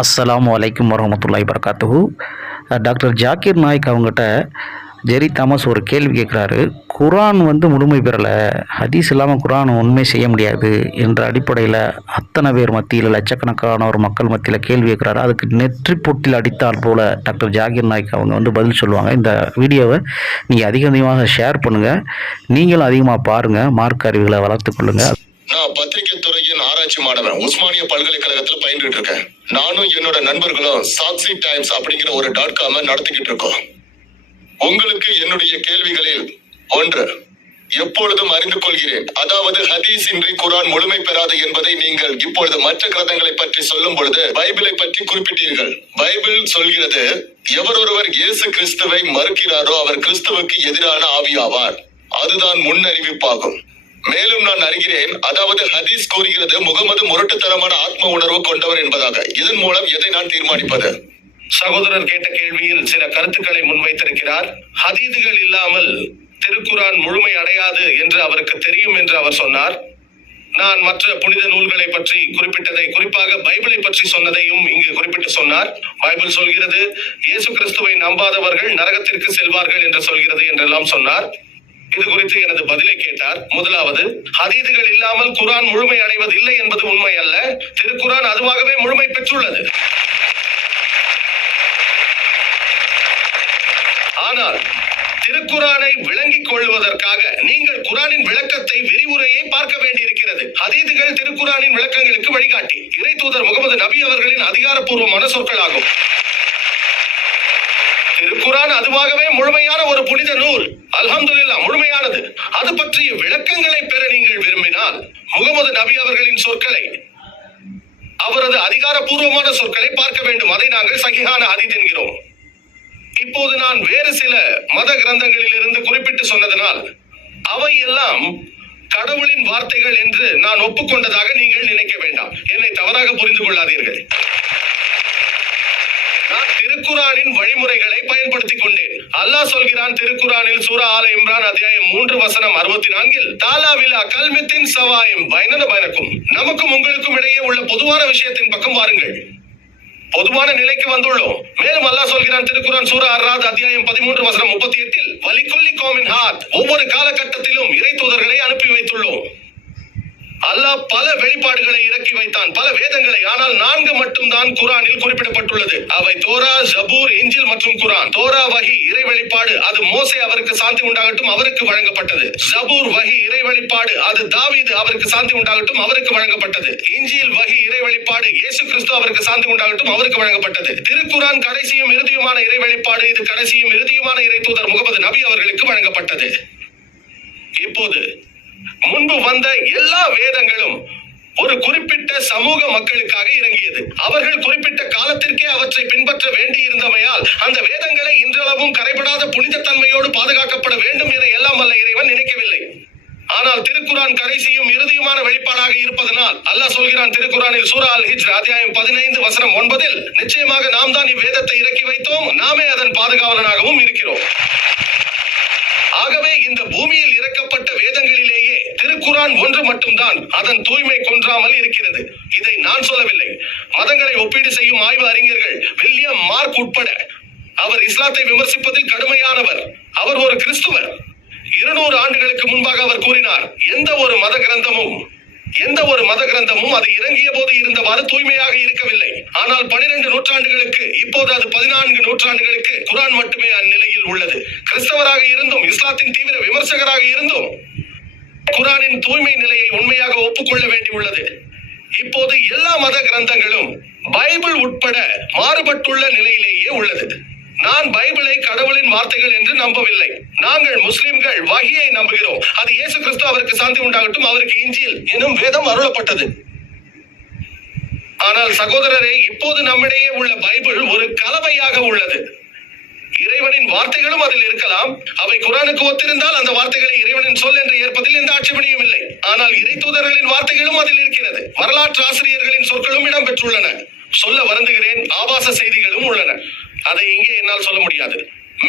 அஸ்ஸலாமு அலைக்கும் வரமத்துல்லாய் வரகாத்துஹு டாக்டர் ஜாக்கிர் நாயக் அவங்ககிட்ட ஜெரி தாமஸ் ஒரு கேள்வி கேட்குறாரு. குரான் வந்து முழுமை பெறலை ஹதீஸ் இல்லாமல் குரான் உண்மை செய்ய முடியாது என்ற அடிப்படையில் அத்தனை பேர் மத்தியில் லட்சக்கணக்கான ஒரு மக்கள் மத்தியில் கேள்வி கேட்குறாரு. அதுக்கு நெற்றி பொட்டில் அடித்தால் போல் டாக்டர் ஜாகிர் நாயக் அவங்க வந்து பதில் சொல்லுவாங்க. இந்த வீடியோவை நீங்கள் அதிக அதிகமாக ஷேர் பண்ணுங்கள் நீங்களும் அதிகமாக பாருங்கள் மார்க் அறிவுகளை வளர்த்துக் கொள்ளுங்கள் நான் பத்திரிகை துறையின் ஆராய்ச்சி மாணவன் உஸ்மானிய பல்கலைக்கழகத்தில் பயின்றுட்டு இருக்கேன். நானும் என்னோட நண்பர்களும் சாக்சி டைம்ஸ் அப்படிங்கிற ஒரு டாட் காம நடத்திக்கிட்டு இருக்கோம். உங்களுக்கு என்னுடைய கேள்விகளில் ஒன்று எப்பொழுதும் அறிந்து கொள்கிறேன். அதாவது ஹதீஸ் இன்றி குரான் முழுமை பெறாது என்பதை நீங்கள் இப்பொழுது மற்ற கிரந்தங்களை பற்றி சொல்லும் பொழுது பைபிளை பற்றி குறிப்பிட்டீர்கள். பைபிள் சொல்கிறது எவரொருவர் இயேசு கிறிஸ்துவை மறுக்கிறாரோ அவர் கிறிஸ்துவுக்கு எதிரான ஆவியாவார். அதுதான் முன்னறிவிப்பாகும். மேலும் நான் அறிகிறேன் அதாவது ஹதீஸ் கூறுகிறது முகமது முரட்டுத்தனமான ஆத்ம உணர்வு கொண்டவர் என்பதாக. இதன் மூலம் எதை நான் தீர்மானிப்பது? சகோதரர் கேட்ட கேள்வியில் சில கருத்துக்களை முன்வைத்திருக்கிறார். ஹதீதுகள் இல்லாமல் திருக்குரான் முழுமை அடையாது என்று அவருக்கு தெரியும் என்று அவர் சொன்னார். நான் மற்ற புனித நூல்களை பற்றி குறிப்பிட்டதை குறிப்பாக பைபிளை பற்றி சொன்னதையும் இங்கு குறிப்பிட்டு சொன்னார். பைபிள் சொல்கிறது இயேசு கிறிஸ்துவை நம்பாதவர்கள் நரகத்திற்கு செல்வார்கள் என்று சொல்கிறது என்றெல்லாம் சொன்னார். இது குறித்து எனது பதிலை கேட்டார். முதலாவது ஹதீதுகள் இல்லாமல் குரான் முழுமை அடைவது இல்லை என்பது உண்மை அல்ல. திருக்குரான் அதுவாகவே முழுமை பெற்றுள்ளது. ஆனால் திருக்குரானை விளங்கிக் கொள்வதற்காக நீங்கள் குரானின் விளக்கத்தை விரிவுரையை பார்க்க வேண்டியிருக்கிறது. ஹதீதுகள் திருக்குரானின் விளக்கங்களுக்கு வழிகாட்டி. இறை தூதர் முகமது நபி அவர்களின் அதிகாரப்பூர்வமான சொற்களாகும். திருக்குரான் அதுவாகவே முழுமையான ஒரு புனித நூல். அல்ஹம்துலில்லாஹ் முழுமையானது. அது பற்றிய விளக்கங்களை பெற நீங்கள் விரும்பினால் முகமது நபி அவர்களின் சொற்களை அவரது அதிகாரப்பூர்வமான சொற்களை பார்க்க வேண்டும். அதை நாங்கள் சகிஹான ஹதீத் என்கிறோம். இப்போது நான் வேறு சில மத கிரந்தங்களில் இருந்து குறிப்பிட்டு சொன்னதனால் அவை எல்லாம் கடவுளின் வார்த்தைகள் என்று நான் ஒப்புக்கொண்டதாக நீங்கள் நினைக்க வேண்டாம். என்னை தவறாக புரிந்து கொள்ளாதீர்கள். திருக்குறானின் வழிமுறைகளை பயன்படுத்திக் கொண்டேன். அல்லாஹ் சொல்கிறான் திருக்குறானில் சூரா ஆல இம்ரான் அத்தியாயம் மூன்று வசனம் அறுபத்தி நான்கில் தாலாவிலா கல்மித்தின் சவாயம் பயனன பயனக்கும். நமக்கும் உங்களுக்கும் இடையே உள்ள பொதுவான விஷயத்தின் பக்கம் வாருங்கள். பொதுவான நிலைக்கு வந்துள்ளோம். மேலும் அல்லாஹ் சொல்கிறான் திருக்குறான் சூரா அர்ராத் அத்தியாயம் பதிமூன்று வசனம் முப்பத்தி எட்டில் வலிக்குல்லி கோமின் ஹாத். ஒவ்வொரு காலகட்டத்திலும் இறை தூதர்களை அனுப்பி வைத்துள்ளோம். அல்லாஹ் பல வெளிப்பாடுகளை இறக்கி வைத்தான் பல வேதங்களை. ஆனால் நான்கு மட்டும்தான் குரானில் குறிப்பிடப்பட்டுள்ளது. அவை தோரா ஜபூர் இஞ்சில் மற்றும் குரான். தோரா வகி இறை வெளிப்பாடு. அது மோசே அவருக்கு சாந்தி உண்டாகட்டும் அவருக்கு வழங்கப்பட்டது. ஜபூர் வகி இறை வெளிப்பாடு. அது தாவீது அவருக்கு சாந்தி உண்டாகட்டும் அவருக்கு வழங்கப்பட்டது. இஞ்சில் வகி இறை வெளிப்பாடு. இயேசு கிறிஸ்து அவருக்கு சாந்தி உண்டாகட்டும் அவருக்கு வழங்கப்பட்டது. திருக்குரான் கடைசியும் இறுதியுமான இறை வெளிப்பாடு. இது கடைசியும் இறுதியுமான இறை தூதர் முகமது நபி அவர்களுக்கு வழங்கப்பட்டது. இப்போது முன்பு வந்த எல்லா வேதங்களும் ஒரு குறிப்பிட்ட சமூக மக்களுக்காக இறங்கியது. அவர்கள் குறிப்பிட்ட காலத்திற்கே அவற்றை பின்பற்ற வேண்டியிருந்தமையால் அந்த வேதங்களை இன்றளவும் கரைபடாத புனித தன்மையோடு பாதுகாக்கப்பட வேண்டும் என எல்லாம் அல்ல இறைவன் நினைக்கவில்லை. ஆனால் திருக்குரான் கடைசியும் இறுதியுமான வெளிப்பாடாக இருப்பதனால் அல்லாஹ் சொல்கிறான் திருக்குரானில் சூரா அல் ஹிஜ் அத்தியாயம் பதினைந்து வசனம் ஒன்பதில் நிச்சயமாக நாம் தான் இவ்வேதத்தை இறக்கி வைத்தோம் நாமே அதன் பாதுகாவலனாகவும் இருக்கிறோம். ஆகவே இந்த பூமியில் இறக்கப்பட்ட வேதங்கள் குரான் ஒன்று மட்டும்தான் அதன் தூய்மை கொன்றாமல் இருக்கிறது. இதை நான் சொல்லவில்லை. மதங்களை ஒப்பீடு செய்யும் ஆய்வு அறிஞர்கள் வில்லியம் மார்க் உட்பட அவர் இஸ்லாத்தை விமர்சிப்பதில் கடுமையானவர். அவர் ஒரு கிறிஸ்துவர். இருநூறு ஆண்டுகளுக்கு முன்பாக அவர் கூறினார் எந்த ஒரு மத கிரந்தமும் எந்த ஒரு மத கிரந்தமும் அது இறங்கிய போது இருந்தவாறு தூய்மையாக இருக்கவில்லை. ஆனால் பனிரெண்டு நூற்றாண்டுகளுக்கு இப்போது அது பதினான்கு நூற்றாண்டுகளுக்கு குரான் மட்டுமே அந்நிலையில் உள்ளது. கிறிஸ்தவராக இருந்தும் இஸ்லாத்தின் தீவிர விமர்சகராக இருந்தும் குரானின் தூய்மை நிலையை உண்மையாக ஒப்புக்கொள்ள வேண்டியுள்ளது. இப்போது எல்லா மத கிரந்தங்களும் பைபிள் உட்பட மாறுபட்டுள்ள நிலையிலேயே உள்ளது. நான் பைபிளை கடவுளின் வார்த்தைகள் என்று நம்பவில்லை. நாங்கள் முஸ்லிம்கள் வகையை நம்புகிறோம். அது இயேசு கிறிஸ்து அவருக்கு சாந்தி உண்டாகட்டும் அவருக்கு இஞ்சில் எனும் வேதம் அருளப்பட்டது. ஆனால் சகோதரரே இப்போது நம்மிடையே உள்ள பைபிள் ஒரு கலவையாக உள்ளது. இறைவனின் வார்த்தைகளும் அதில் இருக்கலாம். அவை குரானுக்கு ஒத்திருந்தால் அந்த வார்த்தைகளை இறைவனின் சொல் என்று ஏற்பதில் எந்த ஆட்சேபனையும் இல்லை. ஆனால் இறை தூதர்களின் வார்த்தைகளும் அதில் இருக்கிறது. வரலாற்று ஆசிரியர்களின் சொற்களும் இடம்பெற்றுள்ளன. சொல்ல வருந்துகிறேன் ஆபாச செய்திகளும் உள்ளன. அதை இங்கே என்னால் சொல்ல முடியாது.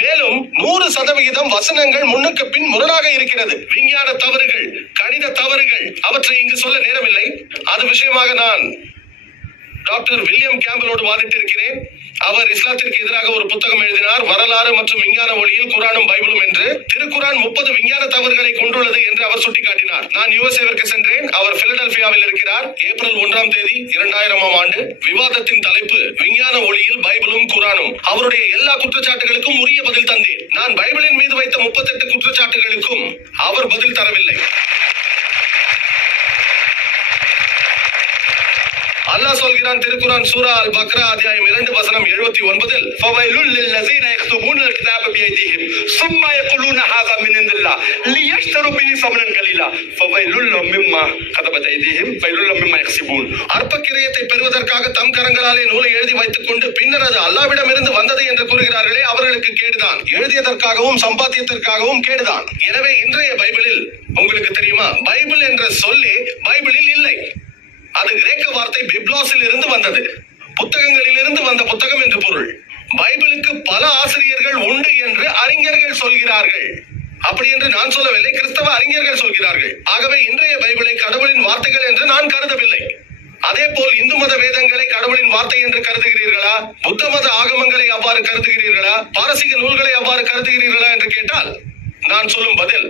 மேலும் நூறு சதவிகிதம் வசனங்கள் முன்னுக்கு பின் முரணாக இருக்கிறது. விஞ்ஞான தவறுகள் கணித தவறுகள் அவற்றை இங்கு சொல்ல நேரமில்லை. அது விஷயமாக நான் டாக்டர் வில்லியம் கேம்பலோடு வாதிட்டிருக்கிறேன். அவர் இஸ்லாத்திற்கு எதிராக ஒரு புத்தகம் எழுதினார் வரலாறு மற்றும் விஞ்ஞான ஒளியில் குரானும் பைபிளும் என்று. திருக்குரான் முப்பது விஞ்ஞான தவறுகளை கொண்டுள்ளது என்று அவர் சுட்டிக்காட்டினார். நான் யுஎஸ்ஏவிற்கு சென்றேன். அவர் பிலடெல்பியாவில் இருக்கிறார். ஏப்ரல் ஒன்றாம் தேதி இரண்டாயிரமாம் ஆண்டு விவாதத்தின் தலைப்பு விஞ்ஞான ஒளியில் பைபிளும் குரானும் அவருடைய எல்லா குற்றச்சாட்டுகளுக்கும் உரிய பதில் தந்தேன். நான் பைபிளின் மீது வைத்த முப்பத்தெட்டு குற்றச்சாட்டுகளுக்கும் அவர் பதில் தரவில்லை. அல்லாஹ் சொல்கிறான் திருக்குறான் சூரா அல் பக்ரா அத்தியாயம் இரண்டு வசனம் எழுபத்தி ஒன்பதில் ஃபவைலுல் லல்லதீன யக்துபூன அல் கிதாப பியதிஹிம் சும்மா யகுலூன ஹாதா மின் இன்தில்லா லியஷ்தரு பிஹி சமனன் கலீலா. ஃபவைலுல் மிம்மா கதபத் ஐதீஹிம் ஃபைலுல் மிம்மா யக்ஸிபூன் அற்பக்கிரியத்தை பெறுவதற்காக தம் கரங்களாலே நூலை எழுதி வைத்துக் கொண்டு பின்னர் அது அல்லாவிடம் இருந்து வந்தது என்று கூறுகிறார்களே அவர்களுக்கு கேடுதான். எழுதியதற்காகவும் சம்பாத்தியத்திற்காகவும் கேடுதான். எனவே இன்றைய பைபிளில் உங்களுக்கு தெரியுமா? பைபிள் என்ற சொல்லி பைபிளில் இல்லை. அது கிரேக்க வார்த்தை பிப்லாஸில் இருந்து வந்தது. புத்தகங்களிலிருந்து வந்த புத்தகம் என்று பொருள். பைபிளுக்கு பல ஆசிரியர்கள் உண்டு என்று அறிஞர்கள் சொல்கிறார்கள். அப்படி என்று நான் சொல்லவில்லை கிறிஸ்தவ அறிஞர்கள் சொல்கிறார்கள். ஆகவே இன்றைய பைபிளை கடவுளின் வார்த்தைகள் என்று நான் கருதவில்லை. அதே போல் இந்து மத வேதங்களை கடவுளின் வார்த்தை என்று கருதுகிறீர்களா? புத்த மத ஆகமங்களை அவ்வாறு கருதுகிறீர்களா? பாரசீக நூல்களை அவ்வாறு கருதுகிறீர்களா என்று கேட்டால் நான் சொல்லும் பதில்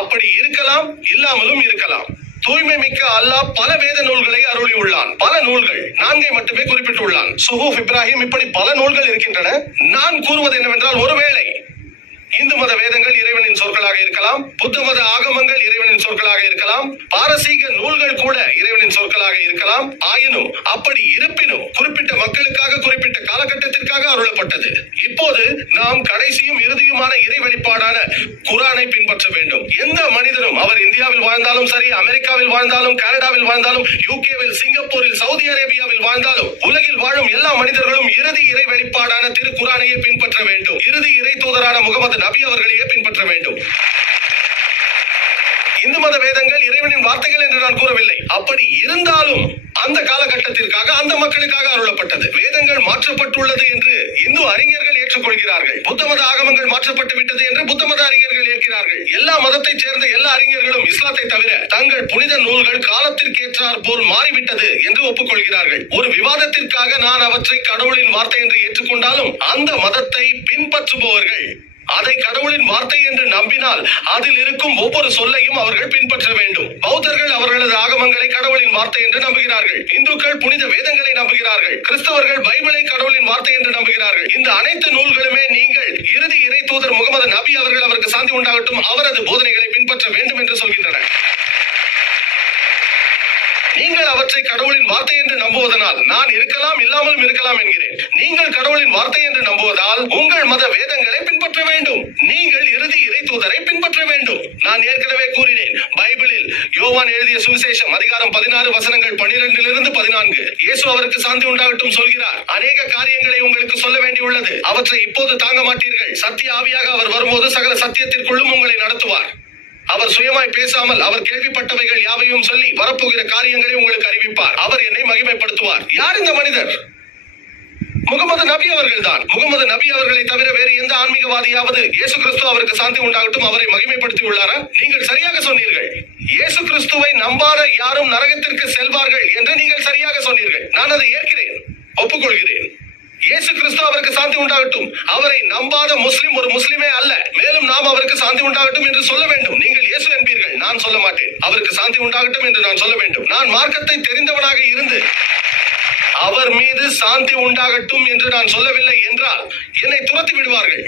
அப்படி இருக்கலாம் இல்லாமலும் இருக்கலாம். தூய்மை மிக்க அல்லாஹ் பல வேத நூல்களை அருளி உள்ளான் பல நூல்கள். நான்கை மட்டுமே குறிப்பிட்டுள்ளான். சுஹூப் இப்ராஹிம் இப்படி பல நூல்கள் இருக்கின்றன. நான் கூறுவது என்னவென்றால் ஒருவேளை இந்து மத வேதங்கள் இறைவனின் சொற்களாக இருக்கலாம் புத்த மத ஆகமங்கள் இறைவனின் சொற்களாக இருக்கலாம் பாரசீக நூல்கள் கூட இறைவனின் சொற்களாக இருக்கலாம். ஆயினும் அப்படி இருப்பினும் குறிப்பிட்ட மக்களுக்காக குறிப்பிட்ட காலகட்டத்திற்காக அருளப்பட்டது. இப்போது நாம் கடைசியும் இறுதியுமான இறை வெளிப்பாடான குரானை பின்பற்ற வேண்டும். எந்த மனிதனும் அவர் இந்தியாவில் வாழ்ந்தாலும் சரி அமெரிக்காவில் வாழ்ந்தாலும் கனடாவில் வாழ்ந்தாலும் யூகேவில் சிங்கப்பூரில் சவுதி அரேபியாவில் வாழ்ந்தாலும் உலகில் வாழும் எல்லா மனிதர்களும் இறுதி இறை வெளிப்பாடான திருக்குரானையே பின்பற்ற வேண்டும். இறுதி இறை தூதரான முகமது நபி அவர்களையே பின்பற்ற வேண்டும். இந்து மத வேதங்கள் இறைவனின் வார்த்தைகள் என்று நான் கூறவில்லை. அப்படி இருந்தாலும் அந்த காலகட்டத்திற்காக அந்த மக்களுக்காக அருளப்பட்டது. வேதங்கள் மாற்றப்பட்டுள்ளது என்று இந்து அறிஞர்கள் ஏற்றுக்கொள்கிறார்கள். புத்த மத ஆகமங்கள் மாற்றப்பட்டு விட்டது என்று புத்த மத அறிஞர்கள் ஏற்கிறார்கள். எல்லா மதத்தைச் சேர்ந்த எல்லா அறிஞர்களும் இஸ்லாத்தை தவிர தங்கள் புனித நூல்கள் காலத்திற்கு ஏற்றார் போல் மாறிவிட்டது என்று ஒப்புக்கொள்கிறார்கள். ஒரு விவாதத்திற்காக நான் அவற்றை கடவுளின் வார்த்தை என்று ஏற்றுக்கொண்டாலும் அந்த மதத்தை பின்பற்றுபவர்கள் அதை கடவுளின் வார்த்தை என்று நம்பினால் அதில் இருக்கும் ஒவ்வொரு சொல்லையும் அவர்கள் பின்பற்ற வேண்டும். பௌத்தர்கள் அவர்களது ஆகமங்களை கடவுளின் வார்த்தை என்று நம்புகிறார்கள். இந்துக்கள் புனித வேதங்களை நம்புகிறார்கள். கிறிஸ்தவர்கள் பைபிளை கடவுளின் வார்த்தை என்று நம்புகிறார்கள். இந்த அனைத்து நூல்களுமே நீங்கள் இறுதி இறை தூதர் முகமது நபி அவர்கள் அவருக்கு சாந்தி உண்டாகட்டும் அவரது போதனைகளை பின்பற்ற வேண்டும் என்று சொல்கின்றனர். நீங்கள் அவற்றை கடவுளின் வார்த்தை என்று நம்புவதனால் நான் இருக்கலாம் இல்லாமலும் இருக்கலாம் என்கிறேன். நீங்கள் கடவுளின் வார்த்தை என்று நம்புவதால் உங்கள் மத வேதங்களை பின்பற்ற வேண்டும். நீங்கள் இறுதி இறை தூதரை பின்பற்ற வேண்டும். நான் ஏற்கனவே கூறினேன் பைபிளில் யோவான் எழுதிய சுவிசேஷம் அதிகாரம் பதினாறு வசனங்கள் பனிரெண்டிலிருந்து பதினான்கு. இயேசு அவருக்கு சாந்தி உண்டாகட்டும் சொல்கிறார். அநேக காரியங்களை உங்களுக்கு சொல்ல வேண்டியுள்ளது. அவற்றை இப்போது தாங்க மாட்டீர்கள். சத்திய ஆவியாக அவர் வரும்போது சகல சத்தியத்திற்குள்ளும் உங்களை நடத்துவார். அவர் சுயமாய் பேசாமல் அவர் கேள்விப்பட்டவைகள் யாவையும் சொல்லி வரப்போகிற காரியங்களை உங்களுக்கு அறிவிப்பார். அவர் என்னை மகிமைப்படுத்துவார். யார் இந்த மனிதர்? முகமது நபி அவர்கள் தான் முகமது நபி அவர்களை தவிர வேறு எந்த ஆன்மீகவாதியாவது இயேசு கிறிஸ்து அவருக்கு சாந்தி உண்டாகட்டும் அவரை மகிமைப்படுத்தி உள்ளாரா? நீங்கள் சரியாக சொன்னீர்கள். இயேசு கிறிஸ்துவை நம்பாத யாரும் நரகத்திற்கு செல்வார்கள் என்று நீங்கள் சரியாக சொன்னீர்கள். நான் அதை ஏற்கிறேன். ஒப்புக்கொள்கிறேன். இயேசு கிறிஸ்து அவருக்கு சாந்தி உண்டாகட்டும். அவரை நம்பாத முஸ்லிம் ஒரு முஸ்லிமே அல்ல. மேலும் நாம் அவருக்கு சாந்தி உண்டாகட்டும் என்று சொல்ல வேண்டும். நீங்கள் இயேசு என்பீர்கள். நான் சொல்ல மாட்டேன். அவருக்கு சாந்தி உண்டாகட்டும் என்று நான் சொல்ல வேண்டும். நான் மார்க்கத்தை தெரிந்தவனாக இருந்து அவர் மீது சாந்தி உண்டாகட்டும் என்று நான் சொல்லவில்லை என்றால் என்னை துரத்தி விடுவார்கள்.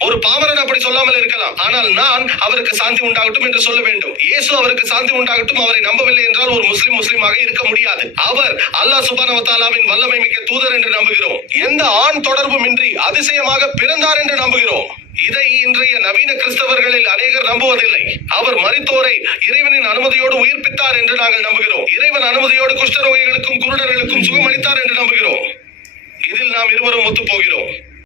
ஒரு பாமரன் அப்படி சொல்லாமல் இருக்கலாம். ஆனால் நான் அவருக்கு சாந்தி உண்டாகட்டும் என்று சொல்ல வேண்டும். இயேசு அவருக்கு சாந்தி உண்டாகட்டும் அவரை நம்பவில்லை என்றால் ஒரு முஸ்லிம் முஸ்லிமாக இருக்க முடியாது. அவர் அல்லாஹ் சுபானவத்தாலாவின் வல்லமை மிக்க தூதர் என்று நம்புகிறோம். எந்த ஆண் தொடர்பும் இன்றி அதிசயமாக பிறந்தார் என்று நம்புகிறோம். இதை இன்றைய நவீன கிறிஸ்தவர்களில் அநேகர் நம்புவதில்லை. அவர் மரித்தோரை இறைவனின் அனுமதியோடு உயிர்ப்பித்தார் என்று நாங்கள் நம்புகிறோம். இறைவன் அனுமதியோடு குஷ்டரோகிகளுக்கும் குருடர்களுக்கும் சுகமளித்தார் என்று நம்புகிறோம். இதில் நாம் இருவரும் ஒத்து போகிறோம்